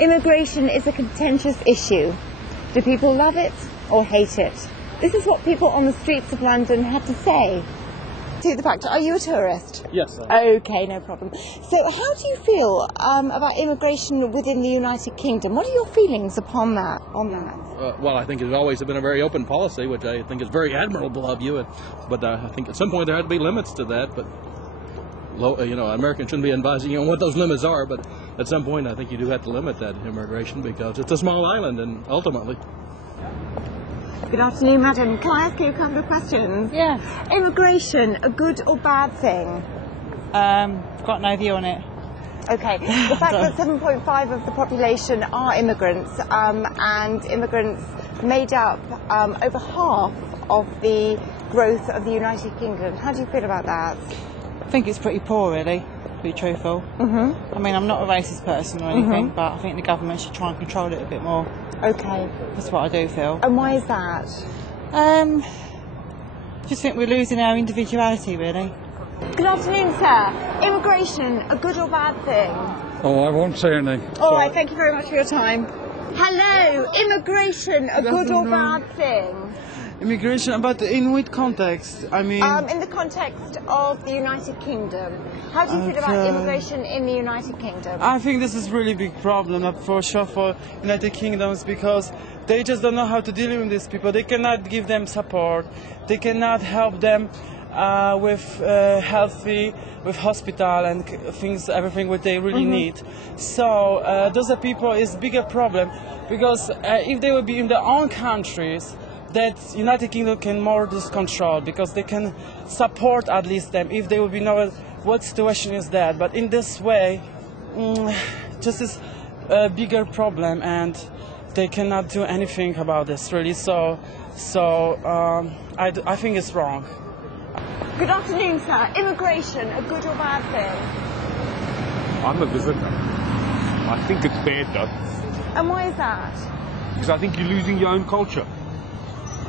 Immigration is a contentious issue. Do people love it or hate it? This is what people on the streets of London have to say. To the fact, are you a tourist? Yes. Okay, no problem. So how do you feel about immigration within the United Kingdom? What are your feelings upon that? Well, I think it's always been a very open policy, which I think is very admirable of you. But I think at some point there had to be limits to that. But Americans shouldn't be advising you on what those limits are. But at some point, I think you do have to limit that immigration because it's a small island, and ultimately. Good afternoon, madam. Can I ask you a couple of questions? Yeah. Immigration, a good or bad thing? Got no view on it. Okay. The fact that 7.5% of the population are immigrants, and immigrants made up over half of the growth of the United Kingdom. How do you feel about that? I think it's pretty poor, really, to be truthful. Mm-hmm. I mean, I'm not a racist person or anything, but I think the government should try and control it a bit more. Okay. That's what I do feel. And why is that? Just think we're losing our individuality, really. Good afternoon, sir. Immigration, a good or bad thing? Oh, I won't say anything. All right, thank you very much for your time. Hello, immigration, a good or bad thing? Immigration, but in what context? I mean... in the context of the United Kingdom. How do you feel about immigration in the United Kingdom? I think this is a really big problem for sure for United Kingdoms because they just don't know how to deal with these people. They cannot give them support. They cannot help them with hospital and things, everything what they really need. So those are people is bigger problem because if they will be in their own countries, that United Kingdom can more this control because they can support at least them if they will be know what situation is that. But in this way, just is a bigger problem and they cannot do anything about this really. So I think it's wrong. Good afternoon, sir. Immigration, a good or bad thing? I'm a visitor. I think it's bad though. And why is that? Because I think you're losing your own culture.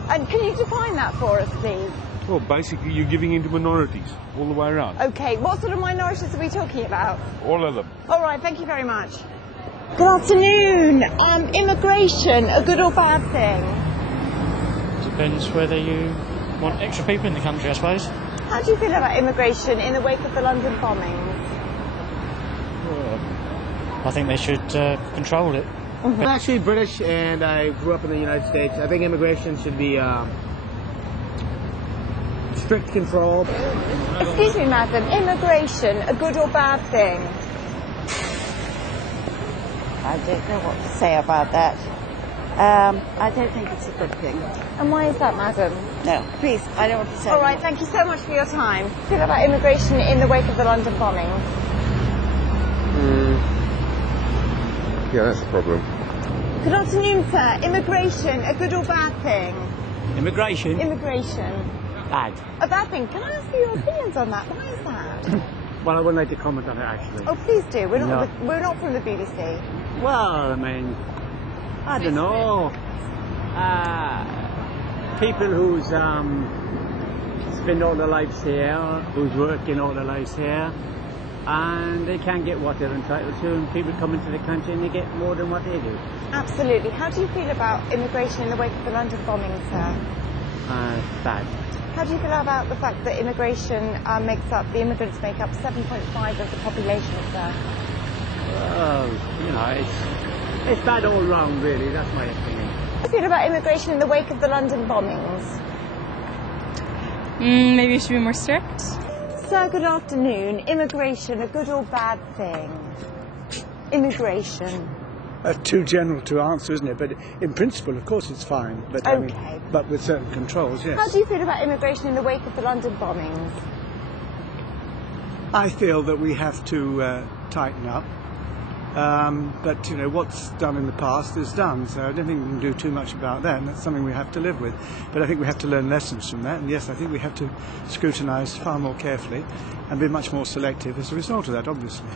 And can you define that for us, please? Well, basically you're giving in to minorities all the way around. Okay, what sort of minorities are we talking about? All of them. All right, thank you very much. Good afternoon. Immigration, a good or bad thing? Depends whether you want extra people in the country, I suppose. How do you feel about immigration in the wake of the London bombings? I think they should control it. I'm actually British and I grew up in the United States. I think immigration should be strict control. Excuse me, madam, immigration, a good or bad thing? I don't know what to say about that. I don't think it's a good thing. And why is that, madam? No, please, I don't want to say. All right, thank you so much for your time. Feel about immigration in the wake of the London bombings? Yeah, that's a problem. Good afternoon, sir. Immigration, a good or bad thing? Immigration? Immigration. Bad. A bad thing. Can I ask you your opinions on that? Why is that? Well, I wouldn't like to comment on it, actually. Oh, please do. We're not from the BBC. Well, I mean, I don't know. People who's spend all their lives here, who's working all their lives here, and they can't get what they're entitled to, and people come into the country and they get more than what they do. Absolutely. How do you feel about immigration in the wake of the London bombings, sir? Bad. How do you feel about the fact that immigration the immigrants make up 7.5% of the population, sir? Well, it's bad all round, really. That's my opinion. How do you feel about immigration in the wake of the London bombings? Maybe it should be more strict. Sir, good afternoon. Immigration, a good or bad thing? Immigration. Too general to answer, isn't it? But in principle, of course, it's fine. But okay. But with certain controls, yes. How do you feel about immigration in the wake of the London bombings? I feel that we have to tighten up. But what's done in the past is done. So I don't think we can do too much about that. And that's something we have to live with. But I think we have to learn lessons from that. And yes, I think we have to scrutinise far more carefully and be much more selective as a result of that, obviously.